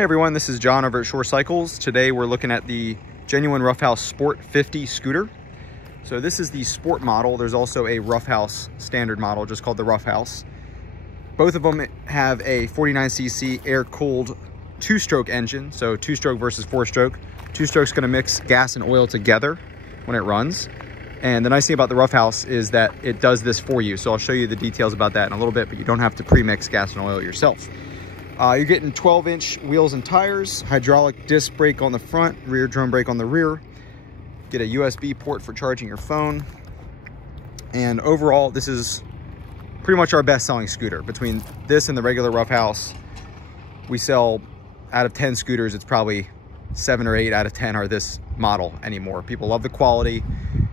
Hey everyone, this is John over at Shore Cycles. Today we're looking at the Genuine Roughhouse Sport 50 scooter. So this is the Sport model. There's also a Roughhouse standard model, just called the Roughhouse. Both of them have a 49cc air-cooled two-stroke engine. So two-stroke versus four-stroke. Two-stroke's gonna mix gas and oil together when it runs. And the nice thing about the Roughhouse is that it does this for you. So I'll show you the details about that in a little bit, but you don't have to pre-mix gas and oil yourself. You're getting 12-inch wheels and tires, hydraulic disc brake on the front, rear drum brake on the rear. Get a USB port for charging your phone. And overall, this is pretty much our best-selling scooter. Between this and the regular Roughhouse, we sell, out of 10 scooters, it's probably 7 or 8 out of 10 are this model anymore. People love the quality.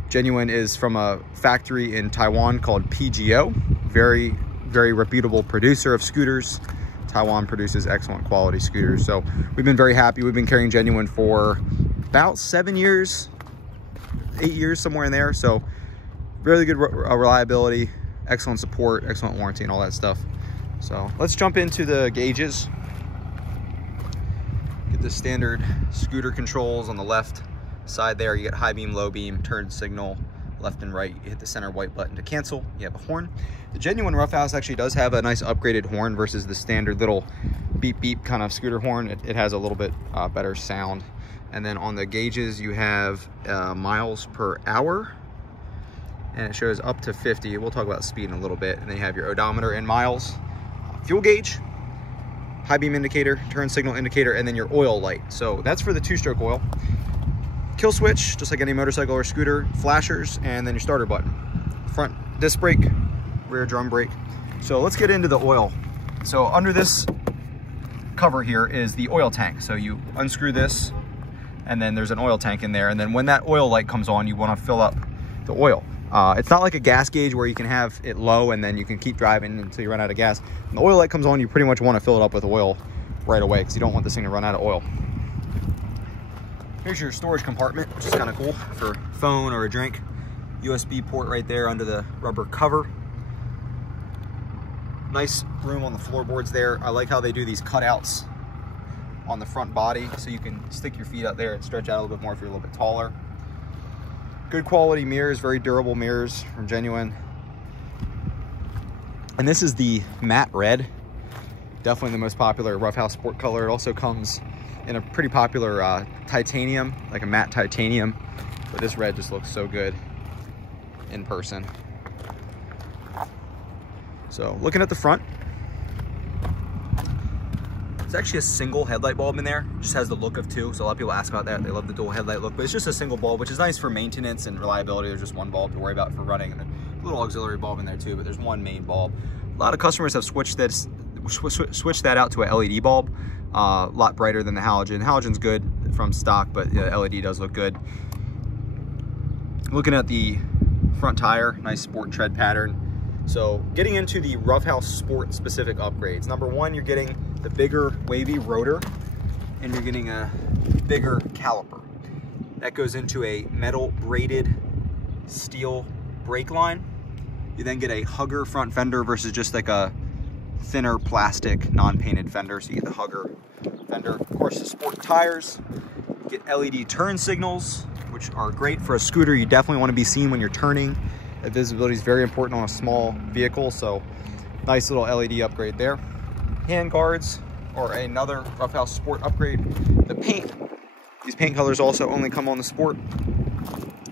Genuine is from a factory in Taiwan called PGO. Very, very reputable producer of scooters. Taiwan produces excellent quality scooters. So we've been very happy. We've been carrying Genuine for about 7 years, 8 years, somewhere in there. So really good reliability, excellent support, excellent warranty and all that stuff. So let's jump into the gauges. Get the standard scooter controls on the left side there. You get high beam, low beam, turn signal, left and right. You hit the center white button to cancel. You have a horn. The Genuine Roughhouse actually does have a nice upgraded horn versus the standard little beep beep kind of scooter horn. It has a little bit better sound. And then on the gauges you have miles per hour, and it shows up to 50. We'll talk about speed in a little bit. And then you have your odometer in miles, fuel gauge, high beam indicator, turn signal indicator, and then your oil light. So that's for the two-stroke oil. Kill switch, just like any motorcycle or scooter, flashers, and then your starter button. Front disc brake, rear drum brake. So let's get into the oil. So under this cover here is the oil tank. So you unscrew this, and then there's an oil tank in there. And then when that oil light comes on, you want to fill up the oil. It's not like a gas gauge where you can have it low and then you can keep driving until you run out of gas. When the oil light comes on, you pretty much want to fill it up with oil right away because you don't want this thing to run out of oil. Here's your storage compartment, which is kind of cool for phone or a drink. USB port right there under the rubber cover. Nice room on the floorboards there. I like how they do these cutouts on the front body so you can stick your feet out there and stretch out a little bit more if you're a little bit taller. Good quality mirrors, very durable mirrors from Genuine. And this is the matte red. Definitely the most popular Roughhouse Sport color. It also comes in a pretty popular titanium, like a matte titanium. But this red just looks so good in person. So looking at the front, there's actually a single headlight bulb in there. It just has the look of two. So a lot of people ask about that. They love the dual headlight look, but it's just a single bulb, which is nice for maintenance and reliability. There's just one bulb to worry about for running, and a little auxiliary bulb in there too, but there's one main bulb. A lot of customers have switched that out to a LED bulb. A lot brighter than the halogen. Halogen's good from stock, but the LED does look good. Looking at the front tire, nice sport tread pattern. So getting into the Roughhouse Sport specific upgrades. Number one, you're getting the bigger wavy rotor, and you're getting a bigger caliper. That goes into a metal braided steel brake line. You then get a hugger front fender versus just like a thinner plastic non-painted fender. So you get the hugger fender. Of course, the sport tires. You get LED turn signals, which are great for a scooter. You definitely want to be seen when you're turning. That visibility is very important on a small vehicle, so nice little LED upgrade there. Hand guards or another Roughhouse Sport upgrade. The paint, these paint colors also only come on the Sport.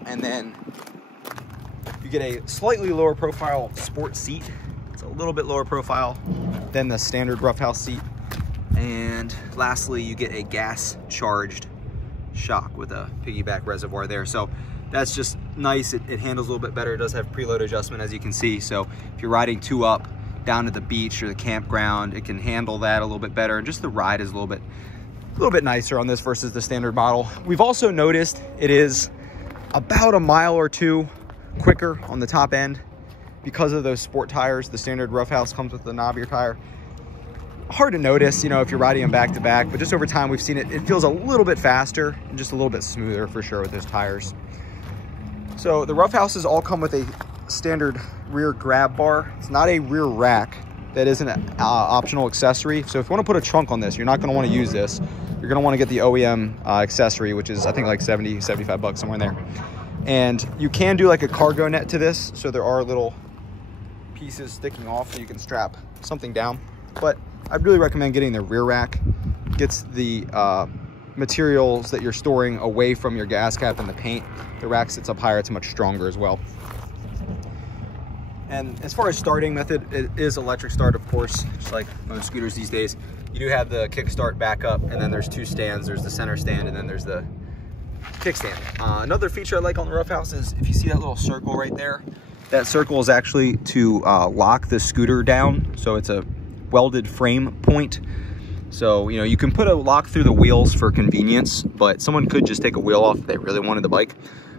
And then you get a slightly lower profile Sport seat. It's a little bit lower profile than the standard Roughhouse seat. And lastly, you get a gas charged shock with a piggyback reservoir there. So that's just nice. It handles a little bit better. It does have preload adjustment, as you can see. So if you're riding two up down to the beach or the campground, it can handle that a little bit better. And just the ride is a little bit nicer on this versus the standard model. We've also noticed it is about a mile or two quicker on the top end because of those sport tires. The standard Roughhouse comes with the knobbier tire. Hard to notice, you know, if you're riding them back to back, but just over time we've seen it feels a little bit faster and just a little bit smoother for sure with those tires. So the Roughhouses all come with a standard rear grab bar. It's not a rear rack. that is an optional accessory. So if you want to put a trunk on this, you're not going to want to use this. You're going to want to get the OEM accessory, which is I think like 70, 75 bucks, somewhere in there. And you can do like a cargo net to this. So there are little pieces sticking off so you can strap something down. But I'd really recommend getting the rear rack. Gets the materials that you're storing away from your gas cap and the paint. The rack sits up higher, it's much stronger as well. And as far as starting method, it is electric start, of course, just like most scooters these days. You do have the kickstart backup, and then there's two stands. There's the center stand, and then there's the kickstand. Another feature I like on the Roughhouse is if you see that little circle right there, that circle is actually to lock the scooter down. So it's a welded frame point. So, you know, you can put a lock through the wheels for convenience, but someone could just take a wheel off if they really wanted the bike.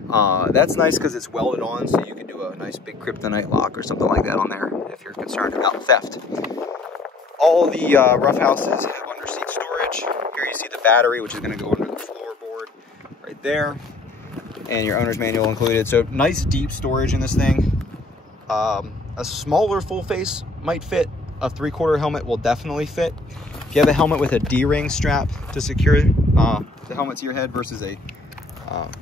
That's nice because it's welded on, so you can do a nice big kryptonite lock or something like that on there if you're concerned about theft. All the Roughhouses have under-seat storage. Here you see the battery, which is going to go under the floorboard right there, and your owner's manual included. So nice deep storage in this thing. A smaller full face might fit. A 3/4 helmet will definitely fit. If you have a helmet with a D-ring strap to secure the helmet to your head versus a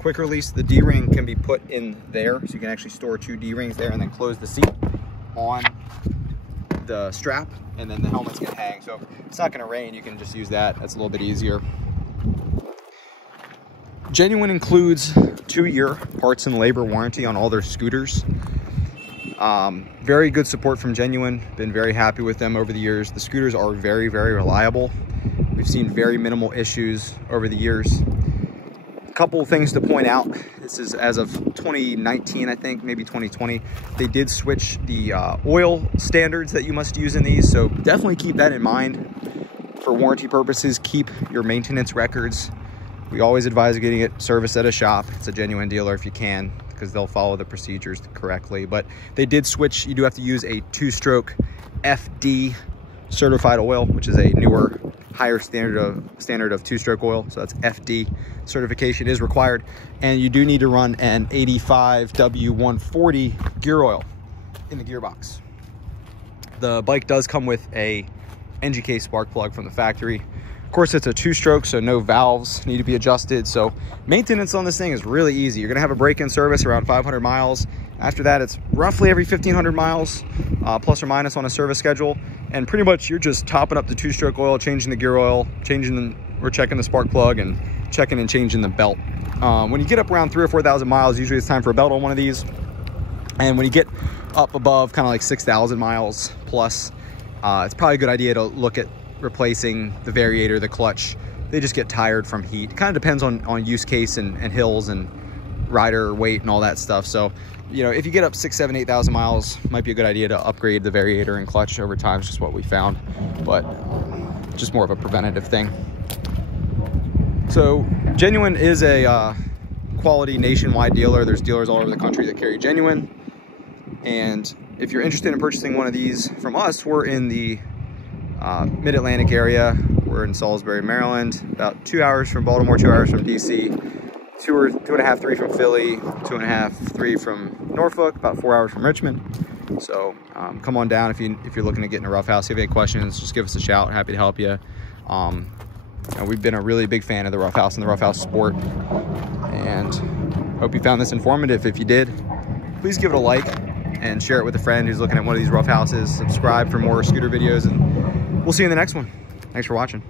quick release, the D-ring can be put in there, so you can actually store 2 D-rings there and then close the seat on the strap, and then the helmets can hang. So if it's not going to rain, you can just use that. That's a little bit easier. Genuine includes 2-year parts and labor warranty on all their scooters. Very good support from Genuine. Been very happy with them over the years. The scooters are very, very reliable. We've seen very minimal issues over the years. A couple of things to point out. This is as of 2019, I think, maybe 2020. They did switch the oil standards that you must use in these. So definitely keep that in mind for warranty purposes. Keep your maintenance records. We always advise getting it serviced at a shop. It's a Genuine dealer if you can, because they'll follow the procedures correctly. But they did switch. You do have to use a 2-stroke FD certified oil, which is a newer, higher standard of 2-stroke oil. So that's FD certification is required. And you do need to run an 85 W140 gear oil in the gearbox. The bike does come with a NGK spark plug from the factory. Of course, it's a 2-stroke, so no valves need to be adjusted. So maintenance on this thing is really easy. You're gonna have a break-in service around 500 miles. After that, it's roughly every 1,500 miles, plus or minus on a service schedule. And pretty much you're just topping up the 2-stroke oil, changing the gear oil, we're checking the spark plug and checking and changing the belt. When you get up around 3,000 or 4,000 miles, usually it's time for a belt on one of these. And when you get up above kind of like 6,000 miles plus, it's probably a good idea to look at replacing the variator, the clutch. They just get tired from heat. It kind of depends on use case and hills and rider weight and all that stuff. So, you know, if you get up 6,000, 7,000, 8,000 miles, might be a good idea to upgrade the variator and clutch over time. It's just what we found, but just more of a preventative thing. So Genuine is a quality nationwide dealer. There's dealers all over the country that carry Genuine. And if you're interested in purchasing one of these from us, we're in the Mid-Atlantic area. We're in Salisbury, Maryland, about 2 hours from Baltimore, 2 hours from DC, 2.5, 3 from Philly, 2.5, 3 from Norfolk, about 4 hours from Richmond. So come on down if you're looking to get in a Roughhouse. If you have any questions, just give us a shout. Happy to help you. We've been a really big fan of the Roughhouse and the Roughhouse Sport, and hope you found this informative. If you did, please give it a like and share it with a friend who's looking at one of these Roughhouses. Subscribe for more scooter videos, and we'll see you in the next one. Thanks for watching.